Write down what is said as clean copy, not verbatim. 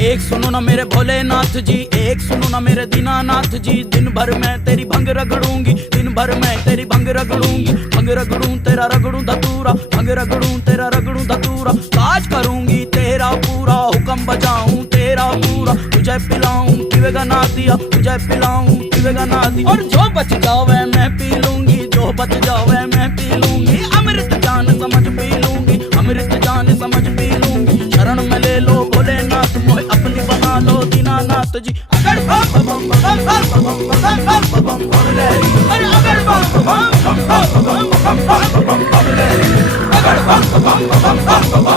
एक सुनो ना मेरे भोलेनाथ जी, एक सुनो ना मेरे दीनानाथ जी। दिन भर मैं तेरी भंग रगड़ूंगी, दिन भर मैं तेरी भंग रगड़ूंगी। भंग रगड़ूं तेरा रगड़ूं धतूरा, भंग रगड़ूं तेरा रगड़ूं धतूरा। काज करूंगी तेरा पूरा, हुक्म बजाऊं तेरा पूरा। तुझे पिलाऊं पीवेगा ना दिया, तुझे पिलाऊं पीवेगा ना दिया। और जो बच जावे मैं पी लूंगी, जो बच जावे मैं पी लूंगी। अमृत जान समझ पी लूंगी, अमृत जान समझ पी लूंगी। शरण में ले लो भोलेनाथ, मोहे अपनी बना लो दीनानाथ जी। अगर बम बम बम बम बम बम बम भोलेरी, अरे अगर बम बम बम बम बम बम बम भोलेरी, अगर बम बम बम बम बम